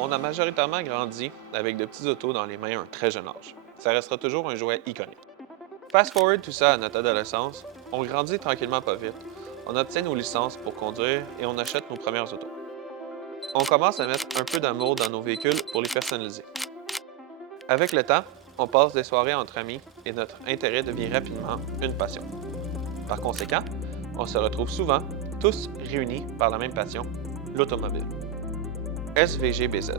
On a majoritairement grandi avec de petits autos dans les mains à un très jeune âge. Ça restera toujours un jouet iconique. Fast forward tout ça à notre adolescence, on grandit tranquillement pas vite. On obtient nos licences pour conduire et on achète nos premières autos. On commence à mettre un peu d'amour dans nos véhicules pour les personnaliser. Avec le temps, on passe des soirées entre amis et notre intérêt devient rapidement une passion. Par conséquent, on se retrouve souvent tous réunis par la même passion, l'automobile. SVGBZ,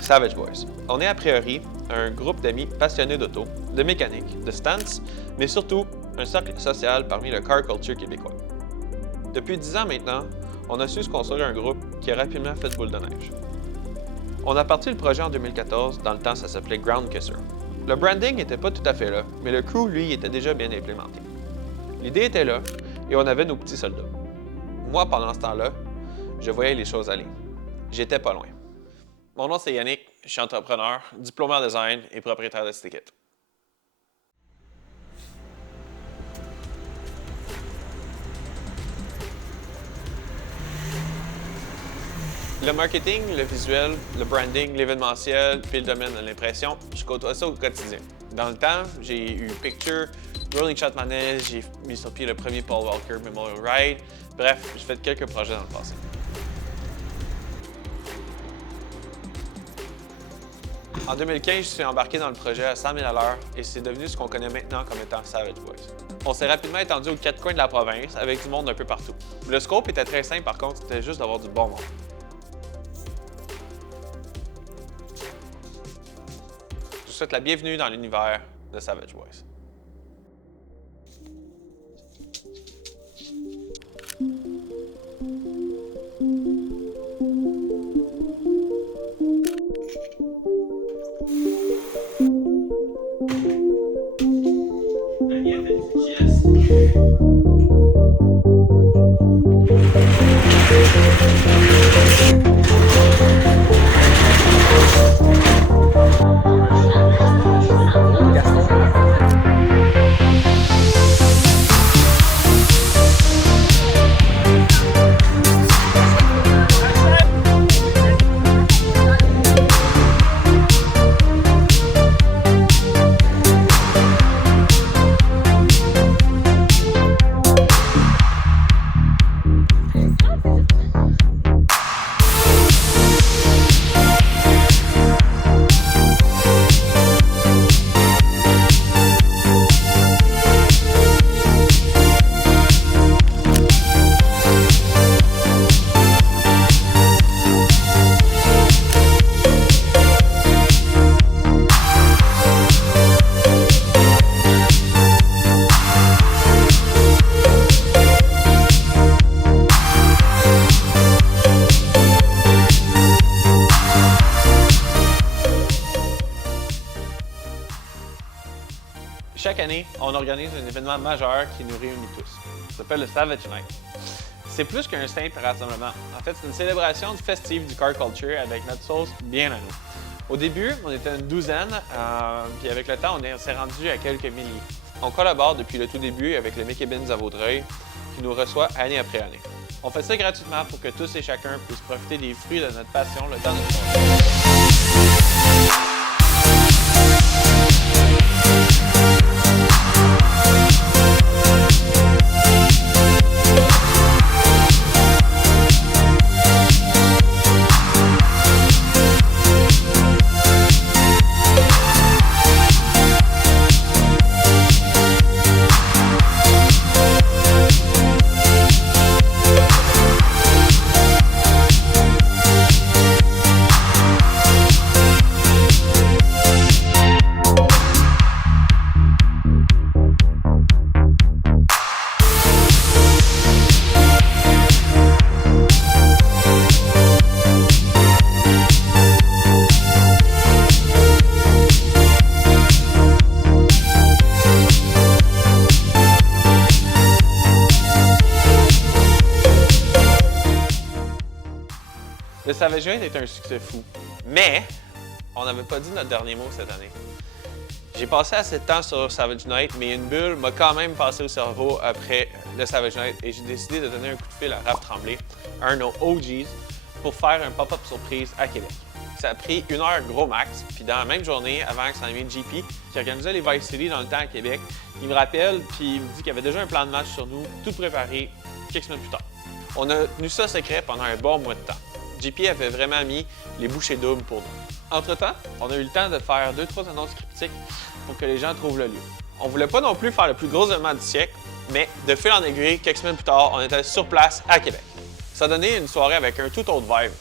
Savage Boys. On est a priori un groupe d'amis passionnés d'auto, de mécanique, de stunts, mais surtout un cercle social parmi le car culture québécois. Depuis 10 ans maintenant, on a su se construire un groupe qui a rapidement fait boule de neige. On a parti le projet en 2014, dans le temps ça s'appelait Ground Kisser. Le branding n'était pas tout à fait là, mais le crew, lui, était déjà bien implémenté. L'idée était là, et on avait nos petits soldats. Moi, pendant ce temps-là, je voyais les choses aller. J'étais pas loin. Mon nom, c'est Yannick, je suis entrepreneur, diplômé en design et propriétaire de Stickit. Le marketing, le visuel, le branding, l'événementiel, puis le domaine de l'impression, je côtoie ça au quotidien. Dans le temps, j'ai eu Picture, Rolling Shot Manège, j'ai mis sur pied le premier Paul Walker Memorial Ride. Bref, j'ai fait quelques projets dans le passé. En 2015, je suis embarqué dans le projet à 100 000 à l'heure et c'est devenu ce qu'on connaît maintenant comme étant Savage Boys. On s'est rapidement étendu aux quatre coins de la province avec du monde un peu partout. Le scope était très simple par contre, c'était juste d'avoir du bon monde. Je vous souhaite la bienvenue dans l'univers de Savage Boys. Chaque année, on organise un événement majeur qui nous réunit tous. Ça s'appelle le Savage Night. C'est plus qu'un simple rassemblement. En fait, c'est une célébration festive du car culture avec notre sauce bien à nous. Au début, on était une douzaine, puis avec le temps, on s'est rendu à quelques milliers. On collabore depuis le tout début avec le Mickey Benz à Vaudreuil, qui nous reçoit année après année. On fait ça gratuitement pour que tous et chacun puissent profiter des fruits de notre passion le temps de notre vie. Le Savage Night est un succès fou, mais on n'avait pas dit notre dernier mot cette année. J'ai passé assez de temps sur Savage Night, mais une bulle m'a quand même passé au cerveau après le Savage Night et j'ai décidé de donner un coup de fil à Raph Tremblay, un de nos OGs, pour faire un pop-up surprise à Québec. Ça a pris 1 heure gros max. Puis dans la même journée, avant que ça en vienne JP, qui organisait les Vice City dans le temps à Québec, il me rappelle puis il me dit qu'il y avait déjà un plan de match sur nous, tout préparé, quelques semaines plus tard. On a tenu ça secret pendant un bon mois de temps. JP avait vraiment mis les bouchées doubles pour nous. Entre-temps, on a eu le temps de faire 2-3 annonces cryptiques pour que les gens trouvent le lieu. On voulait pas non plus faire le plus gros événement du siècle, mais de fil en aiguille, quelques semaines plus tard, on était sur place à Québec. Ça donnait une soirée avec un tout autre vibe.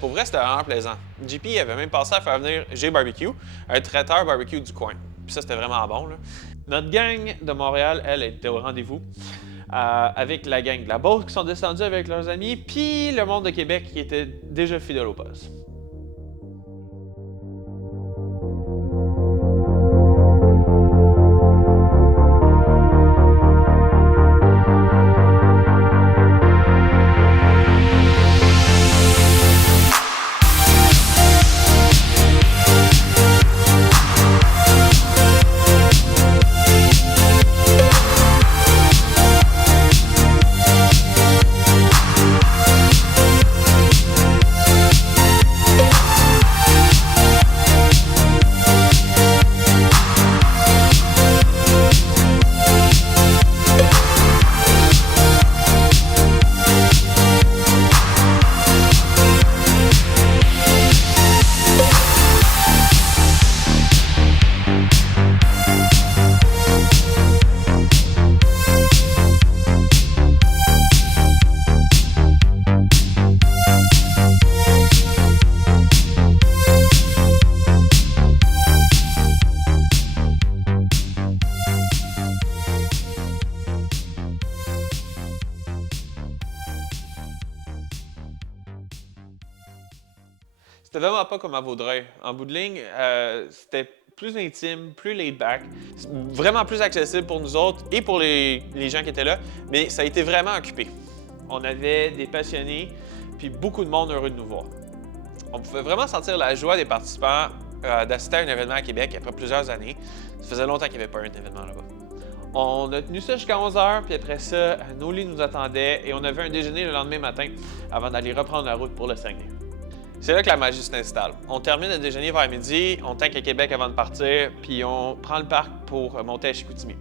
Pour vrai, c'était vraiment plaisant. JP avait même pensé à faire venir J-Barbecue, un traiteur barbecue du coin. Puis ça, c'était vraiment bon, là. Notre gang de Montréal, elle, était au rendez-vous. Avec la gang de la Beauce qui sont descendus avec leurs amis, puis le monde de Québec qui était déjà fidèle au poste. C'était vraiment pas comme à Vaudreuil. En bout de ligne, c'était plus intime, plus laid-back, vraiment plus accessible pour nous autres et pour les gens qui étaient là, mais ça a été vraiment occupé. On avait des passionnés, puis beaucoup de monde heureux de nous voir. On pouvait vraiment sentir la joie des participants d'assister à un événement à Québec après plusieurs années. Ça faisait longtemps qu'il n'y avait pas eu un événement là-bas. On a tenu ça jusqu'à 11 h, puis après ça, nos lits nous attendaient et on avait un déjeuner le lendemain matin avant d'aller reprendre la route pour le Saguenay. C'est là que la magie s'installe. On termine le déjeuner vers midi, on tank à Québec avant de partir, puis on prend le parc pour monter à Chicoutimi.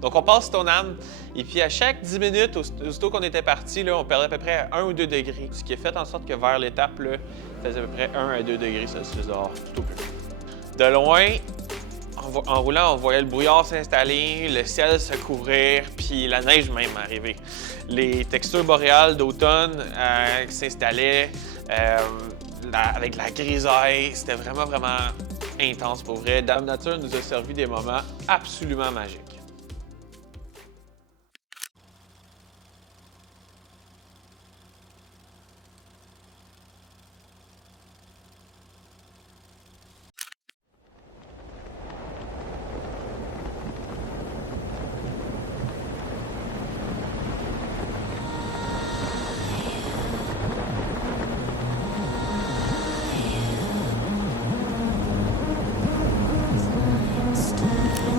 Donc on passe Stoneham, et puis à chaque 10 minutes, aussitôt qu'on était parti, on perdait à peu près 1 ou 2 degrés, ce qui a fait en sorte que vers l'étape, là, il faisait à peu près 1 à 2 degrés Celsius dehors, tout au plus. De loin, en roulant, on voyait le brouillard s'installer, le ciel se couvrir, puis la neige même arriver. Les textures boréales d'automne qui s'installaient, avec la grisaille, c'était vraiment intense pour vrai. Dame Nature nous a servi des moments absolument magiques.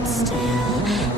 Still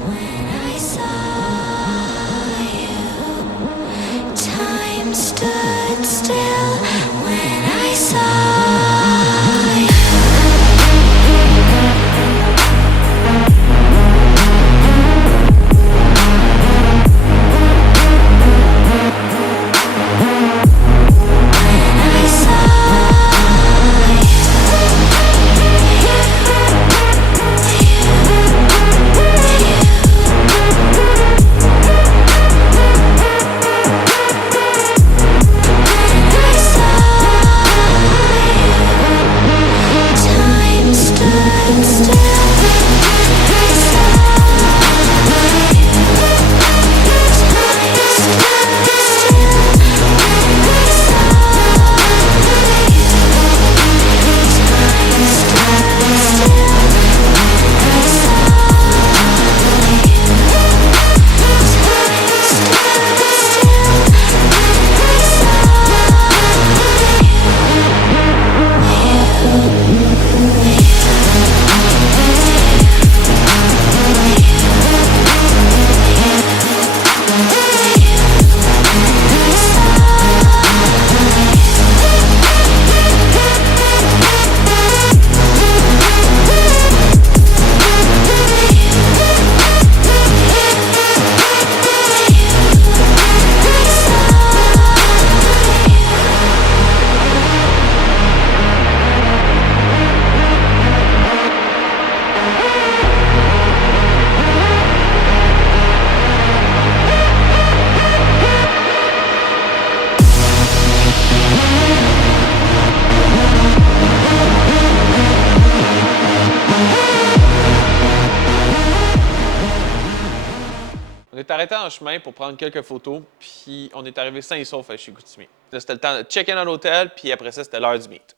est arrêté en chemin pour prendre quelques photos, puis on est arrivé sain et sauf à Chicoutimi. Là, c'était le temps de check-in à l'hôtel, puis après ça, c'était l'heure du meet.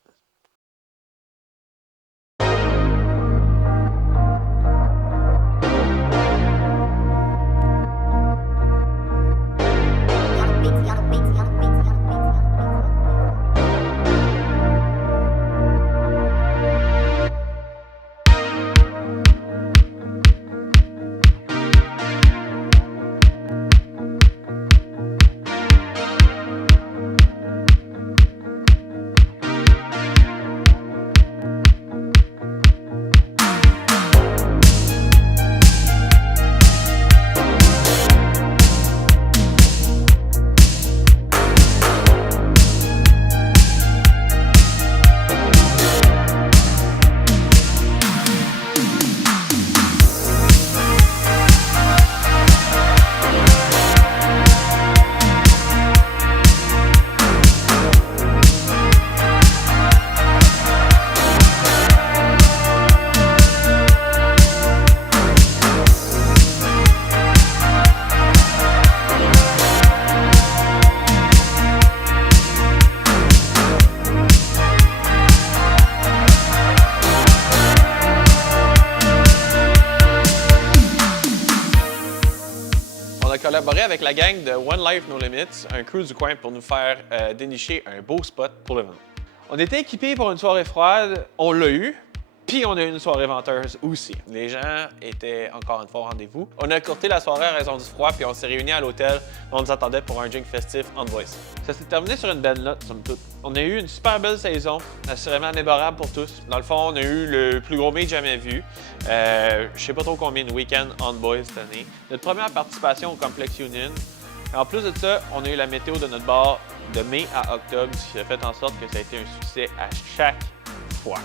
On a collaboré avec la gang de One Life No Limits, un crew du coin, pour nous faire dénicher un beau spot pour le vent. On était équipés pour une soirée froide, on l'a eu, puis on a eu une soirée venteuse aussi. Les gens étaient encore une fois au rendez-vous. On a courté la soirée à raison du froid, puis on s'est réunis à l'hôtel. On nous attendait pour un drink festif on voice. Ça s'est terminé sur une belle note, somme toute. On a eu une super belle saison, assurément mémorable pour tous. Dans le fond, on a eu le plus gros meet jamais vu. Je sais pas trop combien de week-ends on boys cette année. Notre première participation au Complex Union. En plus de ça, on a eu la météo de notre bar de mai à octobre, ce qui a fait en sorte que ça a été un succès à chaque fois.